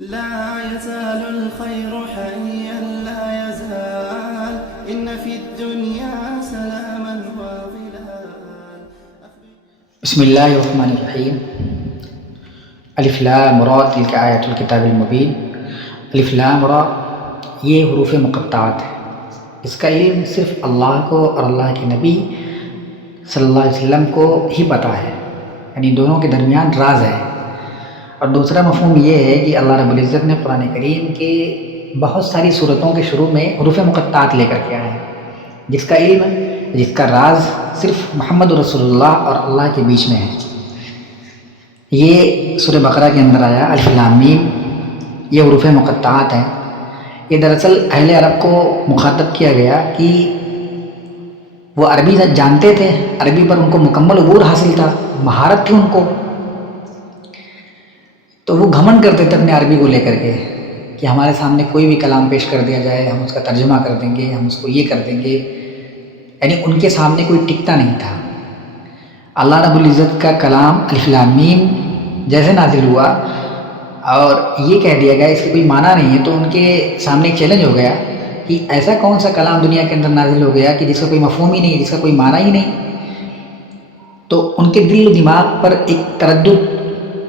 لا يزال الخير حيا لا يزال إن في الدنيا سلاما وظلال. بسم اللہ الرحمن الرحیم. الف لام را تلک آیات الکتاب المبین. الف لام را یہ حروف مقطعات ہے. اس کا علم صرف اللہ کو اور اللہ کے نبی صلی اللہ علیہ وسلم کو ہی پتہ ہے، یعنی دونوں کے درمیان راز ہے. اور دوسرا مفہوم یہ ہے کہ اللہ رب العزت نے قرآن کریم کے بہت ساری صورتوں کے شروع میں حروف مقطعات لے کر کے آئے ہیں، جس کا علم، جس کا راز صرف محمد رسول اللہ اور اللہ کے بیچ میں ہے. یہ سورہ بقرہ کے اندر آیا الف لام میم. یہ حروف مقطعات ہیں. یہ دراصل اہل عرب کو مخاطب کیا گیا کہ وہ عربی جانتے تھے، عربی پر ان کو مکمل عبور حاصل تھا، مہارت تھی ان کو، تو وہ گھمنڈ کرتے تھے اپنے عربی کو لے کر کے کہ ہمارے سامنے کوئی بھی کلام پیش کر دیا جائے ہم اس کا ترجمہ کر دیں گے، ہم اس کو یہ کر دیں گے. یعنی ان کے سامنے کوئی ٹکتا نہیں تھا. اللہ رب العزت کا کلام الف لام میم جیسے نازل ہوا اور یہ کہہ دیا گیا اس کی کوئی معنی نہیں ہے، تو ان کے سامنے ایک چیلنج ہو گیا کہ ایسا کون سا کلام دنیا کے اندر نازل ہو گیا کہ جس کا کوئی مفہوم ہی نہیں، جس کا کوئی معنی ہی نہیں. تو ان کے دل و دماغ پر ایک تردد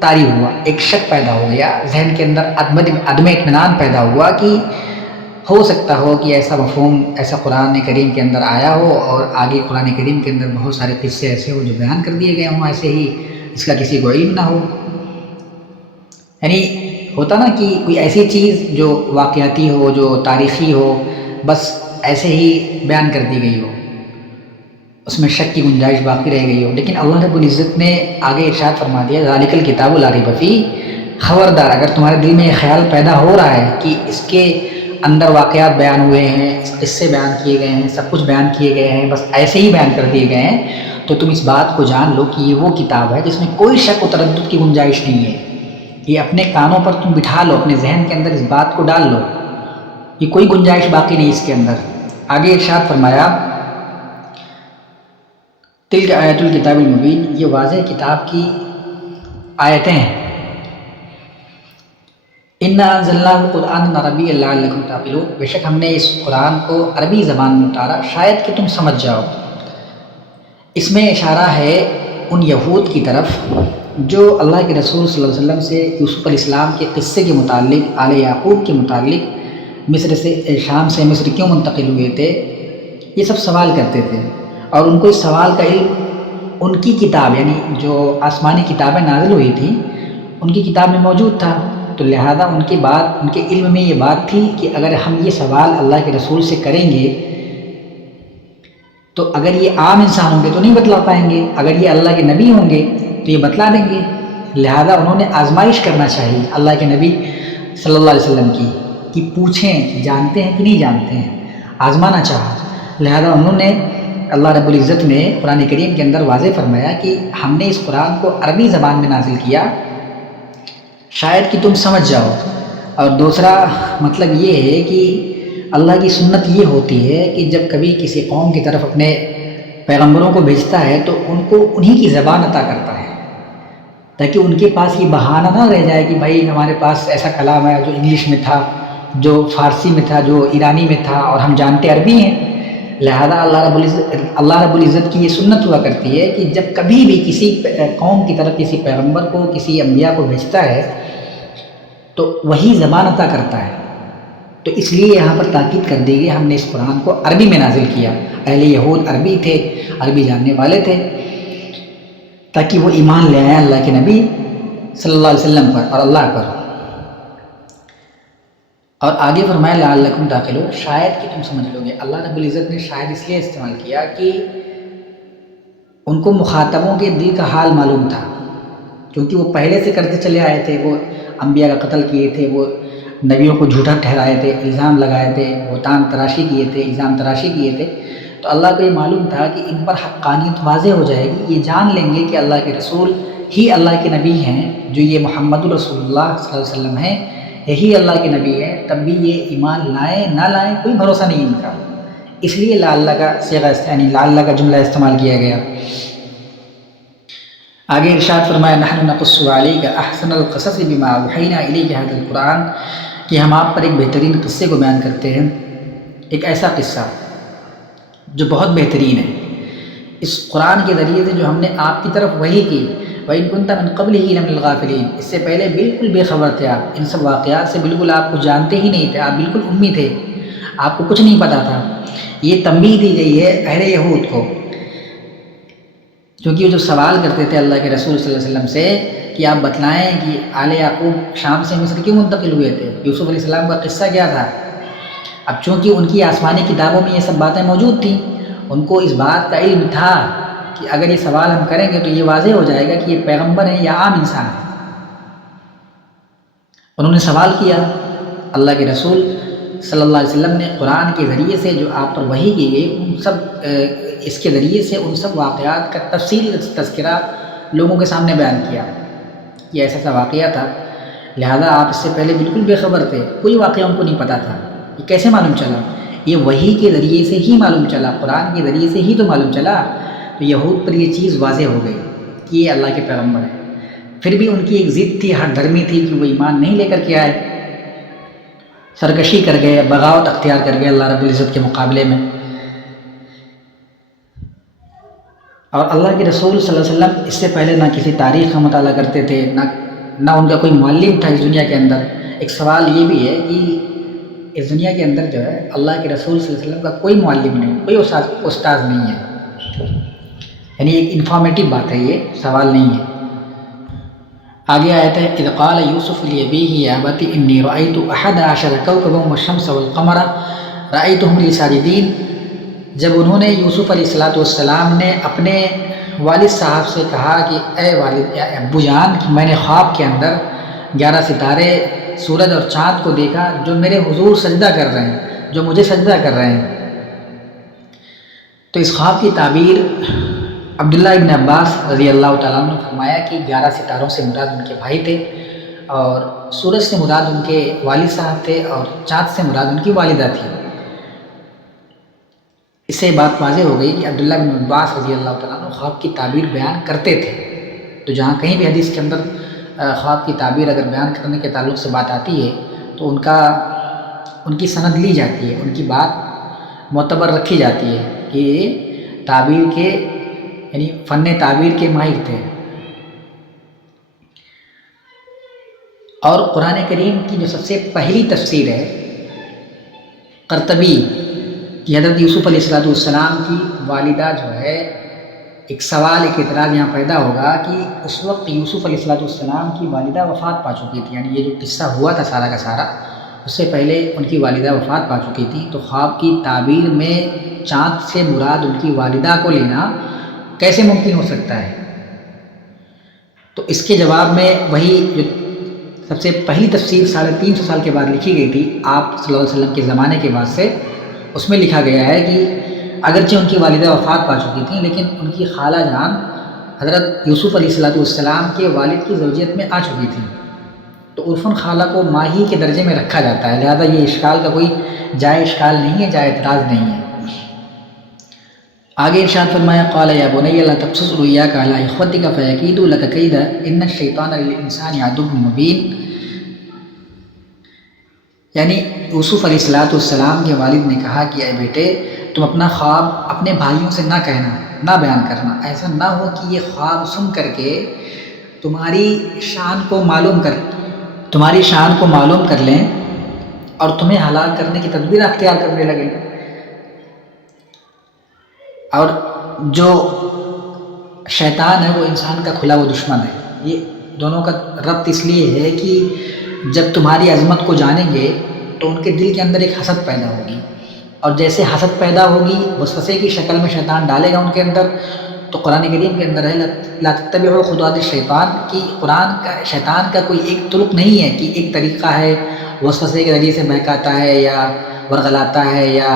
طاری ہوا، ایک شک پیدا ہو گیا، ذہن کے اندر عدم اطمینان پیدا ہوا کہ ہو سکتا ہو کہ ایسا مفہوم ایسا قرآن کریم کے اندر آیا ہو اور آگے قرآن کریم کے اندر بہت سارے قصے ایسے ہو جو بیان کر دیے گئے ہوں ایسے ہی، اس کا کسی کو علم نہ ہو. یعنی ہوتا نا کہ کوئی ایسی چیز جو واقعاتی ہو، جو تاریخی ہو، بس ایسے ہی بیان کر دی گئی ہو، اس میں شک کی گنجائش باقی رہ گئی ہو. لیکن اللہ رب العزت نے آگے ارشاد فرما دیا ذالک الکتاب لا ریب فیہ. خبردار اگر تمہارے دل میں یہ خیال پیدا ہو رہا ہے کہ اس کے اندر واقعات بیان ہوئے ہیں، قصے بیان کیے گئے ہیں، سب کچھ بیان کیے گئے ہیں، بس ایسے ہی بیان کر دیے گئے ہیں، تو تم اس بات کو جان لو کہ یہ وہ کتاب ہے جس میں کوئی شک و تردد کی گنجائش نہیں ہے. یہ اپنے کانوں پر تم بٹھا لو، اپنے ذہن کے اندر اس بات کو ڈال لو، یہ کوئی گنجائش باقی نہیں اس کے اندر. آگے ارشاد فرمایا تلک آیات الکتاب المبین، یہ واضح کتاب کی آیتیں ہیں. انا انزلناہ قرآنا عربیا لعلکم تعقلون، بے شک ہم نے اس قرآن کو عربی زبان میں اتارا شاید کہ تم سمجھ جاؤ. اس میں اشارہ ہے ان یہود کی طرف جو اللہ کے رسول صلی اللہ علیہ وسلم سے یوسف علیہ السلام کے قصے کے متعلق، آل یعقوب کے متعلق مصر سے، شام سے مصر کیوں منتقل ہوئے تھے، یہ سب سوال کرتے تھے. اور ان کو اس سوال کا علم ان کی کتاب، یعنی جو آسمانی کتابیں نازل ہوئی تھیں ان کی کتاب میں موجود تھا. تو لہذا ان کے علم میں یہ بات تھی کہ اگر ہم یہ سوال اللہ کے رسول سے کریں گے تو اگر یہ عام انسان ہوں گے تو نہیں بتلا پائیں گے، اگر یہ اللہ کے نبی ہوں گے تو یہ بتلا دیں گے. لہذا انہوں نے آزمائش کرنا چاہیے اللہ کے نبی صلی اللہ علیہ وسلم کی کہ پوچھیں جانتے ہیں کہ نہیں جانتے ہیں، آزمانا چاہا. لہذا انہوں نے، اللہ رب العزت نے قرآن کریم کے اندر واضح فرمایا کہ ہم نے اس قرآن کو عربی زبان میں نازل کیا شاید کہ تم سمجھ جاؤ. اور دوسرا مطلب یہ ہے کہ اللہ کی سنت یہ ہوتی ہے کہ جب کبھی کسی قوم کی طرف اپنے پیغمبروں کو بھیجتا ہے تو ان کو انہی کی زبان عطا کرتا ہے تاکہ ان کے پاس یہ بہانہ نہ رہ جائے کہ بھائی ہمارے پاس ایسا کلام ہے جو انگلش میں تھا، جو فارسی میں تھا، جو ایرانی میں تھا اور ہم جانتے عربی ہیں. لہذا اللہ رب العزت کی یہ سنت ہوا کرتی ہے کہ جب کبھی بھی کسی قوم کی طرف کسی پیغمبر کو، کسی انبیاء کو بھیجتا ہے تو وہی زبان عطا کرتا ہے. تو اس لیے یہاں پر تاکید کر دی گئی ہم نے اس قرآن کو عربی میں نازل کیا. اہل یہود عربی تھے، عربی جاننے والے تھے، تاکہ وہ ایمان لے آئیں اللہ کے نبی صلی اللہ علیہ وسلم پر اور اللہ پر. اور آگے فرمایا لعلکم تعقلون، شاید کہ تم سمجھ لو گے. اللہ رب العزت نے شاید اس لیے استعمال کیا کہ ان کو مخاطبوں کے دل کا حال معلوم تھا، کیونکہ وہ پہلے سے کرتے چلے آئے تھے. وہ انبیاء کا قتل کیے تھے، وہ نبیوں کو جھوٹا ٹھہرائے تھے، الزام لگائے تھے، بہتان تراشی کیے تھے، الزام تراشی کیے تھے. تو اللہ کو یہ معلوم تھا کہ ان پر حقانیت واضح ہو جائے گی، یہ جان لیں گے کہ اللہ کے رسول ہی اللہ کے نبی ہیں، جو یہ محمد رسول اللہ صلی اللہ علیہ وسلم ہیں یہی اللہ کے نبی ہے. تب بھی یہ ایمان لائیں نہ لائیں کوئی بھروسہ نہیں ان کا. اس لیے لعل کا صیغہ، یعنی لعل کا جملہ استعمال کیا گیا. آگے ارشاد فرمایا نحن نقص علیک احسن القصص بما اوحینا الیک ھذا القرآن، کہ ہم آپ پر ایک بہترین قصے کو بیان کرتے ہیں، ایک ایسا قصہ جو بہت بہترین ہے اس قرآن کے ذریعے سے جو ہم نے آپ کی طرف وحی کی۔ وَإِن كُنتَ مِن قَبْلِهِ لَمِنَ الْغَافِلِينَ، اس سے پہلے بالکل بے خبر تھے آپ ان سب واقعات سے، بالکل آپ کو جانتے ہی نہیں تھے، آپ بالکل امی تھے، آپ کو کچھ نہیں پتہ تھا۔ یہ تنبیہ دی گئی ہے اہل یہود کو، کیونکہ وہ جو سوال کرتے تھے اللہ کے رسول صلی اللہ علیہ وسلم سے کہ آپ بتلائیں کہ آل یعقوب شام سے مصر کیوں منتقل ہوئے تھے، یوسف علیہ السلام کا قصہ کیا تھا۔ اب چونکہ ان کی آسمانی کتابوں میں یہ سب باتیں موجود تھیں، ان کو اس بات کا علم تھا کہ اگر یہ سوال ہم کریں گے تو یہ واضح ہو جائے گا کہ یہ پیغمبر ہیں یا عام انسان ہیں۔ انہوں نے سوال کیا، اللہ کے رسول صلی اللہ علیہ وسلم نے قرآن کے ذریعے سے جو آپ پر وحی کی گئی ان سب اس کے ذریعے سے ان سب واقعات کا تفصیلی تذکرہ لوگوں کے سامنے بیان کیا۔ یہ ایسا سا واقعہ تھا، لہذا آپ اس سے پہلے بالکل بے خبر تھے، کوئی واقعہ ان کو نہیں پتہ تھا۔ یہ کیسے معلوم چلا؟ یہ وحی کے ذریعے سے ہی معلوم چلا، قرآن کے ذریعے سے ہی تو معلوم چلا۔ تو یہود پر یہ چیز واضح ہو گئی کہ یہ اللہ کے پیغمبر ہیں۔ پھر بھی ان کی ایک ضد تھی، ہر دھرمی تھی کہ وہ ایمان نہیں لے کر کے آئے، سرکشی کر گئے، بغاوت اختیار کر گئے اللہ رب العزت کے مقابلے میں۔ اور اللہ کے رسول صلی اللہ علیہ وسلم اس سے پہلے نہ کسی تاریخ کا مطالعہ کرتے تھے، نہ ان کا کوئی معلم تھا اس دنیا کے اندر۔ ایک سوال یہ بھی ہے کہ اس دنیا کے اندر جو ہے اللہ کے رسول صلی اللہ علیہ وسلم کا کوئی معلم نہیں، کوئی استاد نہیں ہے، یعنی ایک انفارمیٹیو بات ہے، یہ سوال نہیں ہے۔ آگے آیت ہے اذ قال یوسف لأبیہ یا ابت انی رأیت احد عشر کوکبا والشمس والقمر رأیتہم لی ساجدین، جب انہوں نے یوسف علیہ السلام نے اپنے والد صاحب سے کہا کہ اے والد ابو جان، کہ میں نے خواب کے اندر 11 ستارے، سورج اور چاند کو دیکھا جو میرے حضور سجدہ کر رہے ہیں، جو مجھے سجدہ کر رہے ہیں۔ تو اس خواب کی تعبیر عبداللہ ابن عباس رضی اللہ تعالیٰ عنہ نے فرمایا کہ 11 ستاروں سے مراد ان کے بھائی تھے، اور سورج سے مراد ان کے والد صاحب تھے، اور چاند سے مراد ان کی والدہ تھی۔ اس سے بات واضح ہو گئی کہ عبداللہ بن عباس رضی اللہ تعالیٰ عنہ خواب کی تعبیر بیان کرتے تھے۔ تو جہاں کہیں بھی حدیث کے اندر خواب کی تعبیر اگر بیان کرنے کے تعلق سے بات آتی ہے تو ان کی سند لی جاتی ہے، ان کی بات معتبر رکھی جاتی ہے کہ یہ تعبیر کے یعنی فن تعبیر کے ماہر تھے۔ اور قرآن کریم کی جو سب سے پہلی تفسیر ہے قرطبی کہ حضرت یوسف علیہ السلام کی والدہ جو ہے، ایک سوال، ایک اعتراض یہاں پیدا ہوگا کہ اس وقت یوسف علیہ السلام کی والدہ وفات پا چکی تھی، یعنی یہ جو قصہ ہوا تھا سارا کا سارا، اس سے پہلے ان کی والدہ وفات پا چکی تھی، تو خواب کی تعبیر میں چاند سے مراد ان کی والدہ کو لینا کیسے ممکن ہو سکتا ہے؟ تو اس کے جواب میں وہی جو سب سے پہلی تفسیر 350 سال کے بعد لکھی گئی تھی آپ صلی اللہ علیہ وسلم کے زمانے کے بعد سے، اس میں لکھا گیا ہے کہ اگرچہ ان کی والدہ وفات پا چکی تھیں لیکن ان کی خالہ جان حضرت یوسف علیہ السلام کے والد کی زوجیت میں آ چکی تھیں، تو عرفاً خالہ کو ماہی کے درجے میں رکھا جاتا ہے، لہذا یہ اشکال کا کوئی جائے اشکال نہیں ہے، جائے اعتراض نہیں ہے۔ آگے ارشاد فرمایا قال یا بنی لا تقصص رؤیاک علی اخوتک فیکیدوا لک کیدا ان الشیطان للانسان عدو مبین، یعنی یوسف علیہ السلام کے والد نے کہا کہ اے بیٹے تم اپنا خواب اپنے بھائیوں سے نہ کہنا، نہ بیان کرنا، ایسا نہ ہو کہ یہ خواب سن کر کے تمہاری شان کو معلوم کر لیں اور تمہیں ہلاک کرنے کی تدبیر اختیار کرنے لگیں۔ اور جو شیطان ہے وہ انسان کا کھلا ہوا دشمن ہے، یہ دونوں کا ربط اس لیے ہے کہ جب تمہاری عظمت کو جانیں گے تو ان کے دل کے اندر ایک حسد پیدا ہوگی، اور جیسے حسد پیدا ہوگی وسوسے کی شکل میں شیطان ڈالے گا ان کے اندر۔ تو قرآن کریم کے اندر ہے لا تتبعوا خطوات الشیطان، کہ شیطان کا کوئی ایک طرق نہیں ہے کہ ایک طریقہ ہے وسوسے کے ذریعے سے بہکاتا ہے یا ورغلاتا ہے یا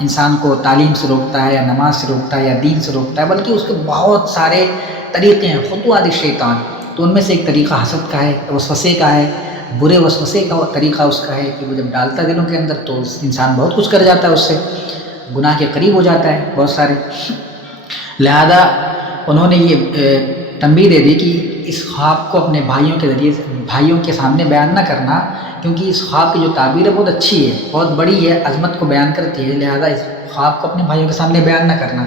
انسان کو تعلیم سے روکتا ہے یا نماز سے روکتا ہے یا دین سے روکتا ہے، بلکہ اس کے بہت سارے طریقے ہیں خطوات الشیطان۔ تو ان میں سے ایک طریقہ حسد کا ہے، وسوسے کا ہے، برے وسوسے کا طریقہ اس کا ہے کہ وہ جب ڈالتا ہے دلوں کے اندر تو انسان بہت کچھ کر جاتا ہے، اس سے گناہ کے قریب ہو جاتا ہے بہت سارے۔ لہذا انہوں نے یہ تنبیہ دے دی کہ اس خواب کو اپنے بھائیوں کے ذریعے بھائیوں کے سامنے بیان نہ کرنا، کیونکہ اس خواب کی جو تعبیر ہے بہت اچھی ہے، بہت بڑی ہے، عظمت کو بیان کرتی ہے، لہذا اس خواب کو اپنے بھائیوں کے سامنے بیان نہ کرنا،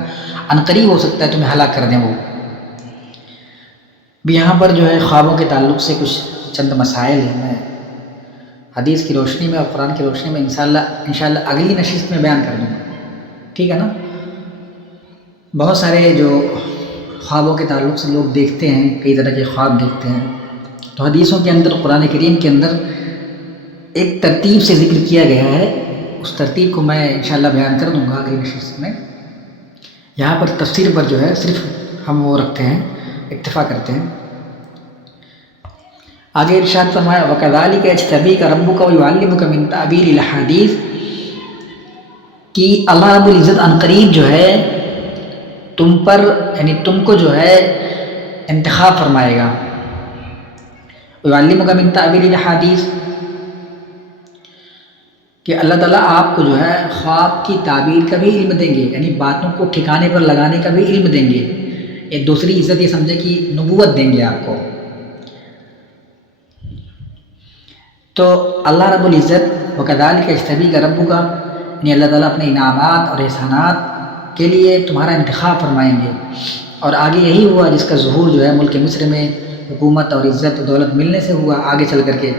عنقریب ہو سکتا ہے تمہیں ہلاک کر دیں وہ۔ بھی یہاں پر جو ہے خوابوں کے تعلق سے کچھ چند مسائل ہیں، میں حدیث کی روشنی میں اور قرآن کی روشنی میں انشاءاللہ اگلی نشست میں بیان کر دوں گا، ٹھیک ہے نا۔ بہت سارے جو خوابوں کے تعلق سے لوگ دیکھتے ہیں، کئی طرح کے خواب دیکھتے ہیں، تو حدیثوں کے اندر قرآن کریم کے اندر ایک ترتیب سے ذکر کیا گیا ہے، اس ترتیب کو میں انشاءاللہ بیان کر دوں گا اگلی نشست میں۔ یہاں پر تفسیر پر جو ہے صرف ہم وہ رکھتے ہیں، اکتفا کرتے ہیں۔ آگے ارشاد فرمایا وَكَذَلِكَ يَجْتَبِيكَ رَبُّكَ وَيُعَلِّمُكَ مِن تَأْوِيلِ الْأَحَادِيثِ، کہ اللہ رب العزت عنقریب جو ہے تم پر یعنی تم کو جو ہے انتخاب فرمائے گا۔ وَيُعَلِّمُكَ مِن تَأْوِيلِ الْأَحَادِيثِ، کہ اللہ تعالیٰ آپ کو جو ہے خواب کی تعبیر کا بھی علم دیں گے، یعنی باتوں کو ٹھکانے پر لگانے کا بھی علم دیں گے۔ ایک دوسری عزت یہ سمجھے کہ نبوت دیں گے آپ کو۔ تو اللہ رب العزت وَكَذَلِكَ يَجْتَبِيكَ رَبُّكَ، یعنی اللہ تعالیٰ اپنے انعامات اور احسانات کے لیے تمہارا انتخاب فرمائیں گے، اور آگے یہی ہوا جس کا ظہور جو ہے ملک مصر میں حکومت اور عزت و دولت ملنے سے ہوا آگے چل کر کے۔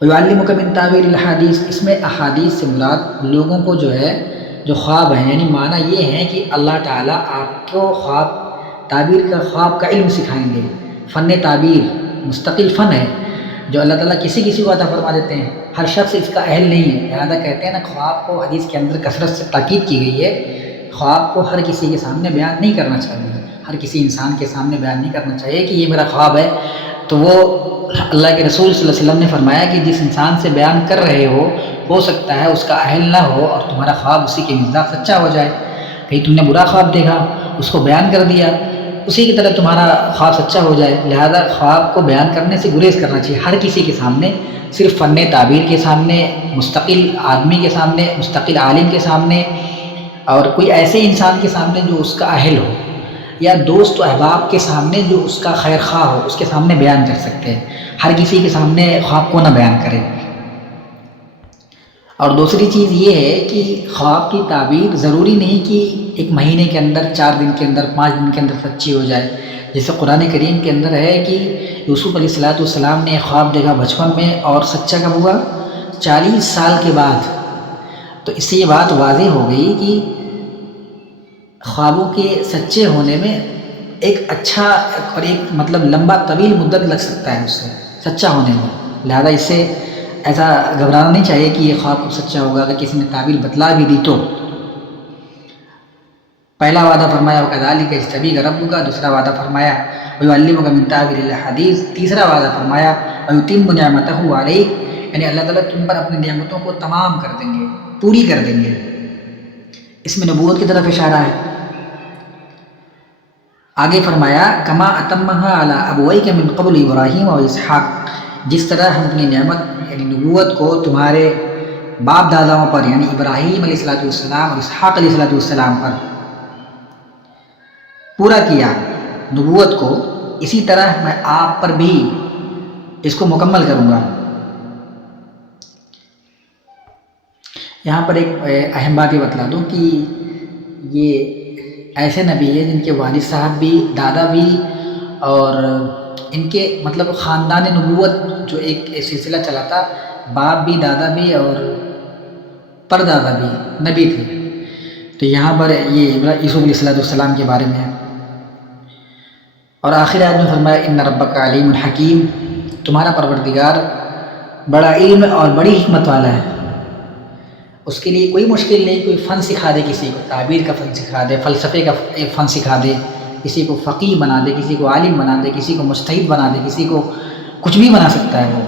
وَيُعَلِّمُكَ مِن تَأْوِيلِ الْأَحَادِيثِ، اس میں احادیث سے مراد لوگوں کو جو ہے جو خواب ہیں، یعنی معنی یہ ہے کہ اللہ تعالیٰ آپ کو خواب کا علم سکھائیں گے۔ فن تعبیر مستقل فن ہے جو اللہ تعالیٰ کسی کو عطا فرما دیتے ہیں، ہر شخص اس کا اہل نہیں ہے، لہذا کہتے ہیں نا خواب کو حدیث کے اندر کثرت سے تاکید کی گئی ہے، خواب کو ہر کسی کے سامنے بیان نہیں کرنا چاہیے، ہر کسی انسان کے سامنے بیان نہیں کرنا چاہیے کہ یہ میرا خواب ہے۔ تو وہ اللہ کے رسول صلی اللہ علیہ وسلم نے فرمایا کہ جس انسان سے بیان کر رہے ہو سکتا ہے اس کا اہل نہ ہو اور تمہارا خواب اسی کے مزاج سچا ہو جائے، کہیں تم نے برا خواب دیکھا اس کو بیان کر دیا، اسی کی طرح تمہارا خواب سچا ہو جائے، لہذا خواب کو بیان کرنے سے گریز کرنا چاہیے ہر کسی کے سامنے، صرف فن تعبیر کے سامنے، مستقل آدمی کے سامنے، مستقل عالم کے سامنے، اور کوئی ایسے انسان کے سامنے جو اس کا اہل ہو، یا دوست و احباب کے سامنے جو اس کا خیر خواہ ہو، اس کے سامنے بیان کر سکتے ہیں، ہر کسی کے سامنے خواب کو نہ بیان کرے۔ اور دوسری چیز یہ ہے کہ خواب کی تعبیر ضروری نہیں کہ ایک مہینے کے اندر، 4 دن کے اندر، 5 دن کے اندر سچی ہو جائے، جیسے قرآن کریم کے اندر ہے کہ یوسف علیہ السلام نے خواب دیکھا بچپن میں اور سچا کب ہوا؟ 40 سال کے بعد۔ تو اس سے یہ بات واضح ہو گئی کہ خوابوں کے سچے ہونے میں ایک اچھا اور ایک لمبا طویل مدت لگ سکتا ہے اس سے سچا ہونے میں، لہذا اس سے ایسا گھبرانا نہیں چاہیے کہ یہ خواب کب سچا ہوگا اگر کسی نے تعبیر بتلا بھی دی تو۔ پہلا وعدہ فرمایا وَكَذَلِكَ يَجْتَبِيكَ رَبُّكَ، دوسرا وعدہ فرمایا وَيُعَلِّمُكَ مِن تَأْوِيلِ الْأَحَادِيثِ، تیسرا وعدہ فرمایا وَيُتِمُّ نِعْمَتَهُ عَلَيْكَ، یعنی اللہ تعالیٰ تم پر اپنی نعمتوں کو تمام کر دیں گے، پوری کر دیں گے۔ اس میں نبوت کی طرف اشارہ ہے۔ آگے فرمایا کما اتمها علی ابویک من قبل ابراہیم و اسحاق، جس طرح ہم اپنی نعمت یعنی نبوت کو تمہارے باپ داداؤں پر یعنی ابراہیم علیہ السلام اور اسحاق علیہ السلام پر پورا کیا نبوت کو، اسی طرح میں آپ پر بھی اس کو مکمل کروں گا۔ یہاں پر ایک اہم بات یہ بتلا دوں کہ یہ ایسے نبی ہیں جن کے والد صاحب بھی، دادا بھی، اور ان کے خاندان نبوت جو ایک سلسلہ چلا تھا، باپ بھی، دادا بھی اور پردادا بھی نبی تھے۔ تو یہاں پر یہ یوسف علیہ السلام کے بارے میں ہے۔ اور آخر آیت میں فرمایا ان ربک علیم حکیم، تمہارا پروردگار بڑا علم اور بڑی حکمت والا ہے، اس کے لیے کوئی مشکل نہیں کوئی فن سکھا دے، کسی کو تعبیر کا فن سکھا دے، فلسفے کا فن سکھا دے، کسی کو فقیہ بنا دے، کسی کو عالم بنا دے، کسی کو مجتہد بنا دے، کسی کو کچھ بھی بنا سکتا ہے وہ،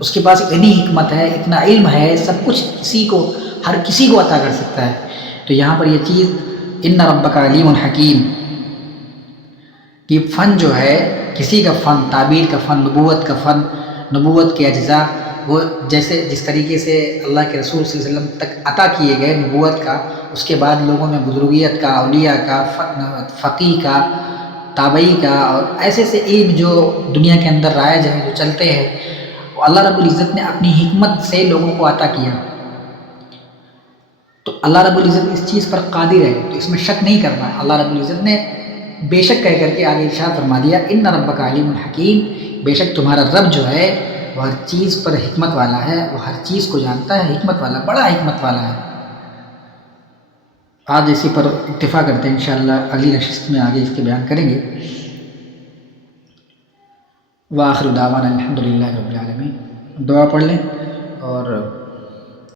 اس کے پاس اتنی حکمت ہے، اتنا علم ہے، سب کچھ ہر کسی کو عطا کر سکتا ہے۔ تو یہاں پر یہ چیز ان ربک علیم حکیم، کہ فن جو ہے کسی کا فن، تعبیر کا فن، نبوت کا فن، نبوت کے اجزاء، وہ جس طریقے سے اللہ کے رسول صلی اللہ علیہ وسلم تک عطا کیے گئے نبوت کا، اس کے بعد لوگوں میں بزرگیت کا، اولیاء کا، فقیہ کا، تابعی کا اور ایسے ایسے علم جو دنیا کے اندر رائج ہیں، جو چلتے ہیں، وہ اللہ رب العزت نے اپنی حکمت سے لوگوں کو عطا کیا. تو اللہ رب العزت اس چیز پر قادر ہے، تو اس میں شک نہیں کرنا. اللہ رب العزت نے بے شک کہہ کر کے آگے ارشاد فرما دیا ان ربک علیم حکیم، بے شک تمہارا رب جو ہے وہ ہر چیز پر حکمت والا ہے، وہ ہر چیز کو جانتا ہے، حکمت والا، بڑا حکمت والا ہے. آج اسی پر اکتفا کرتے ہیں، انشاءاللہ اگلی نشست میں آگے اس کے بیان کریں گے. وآخر دعوانا الحمدللہ رب العالمین. دعا پڑھ لیں اور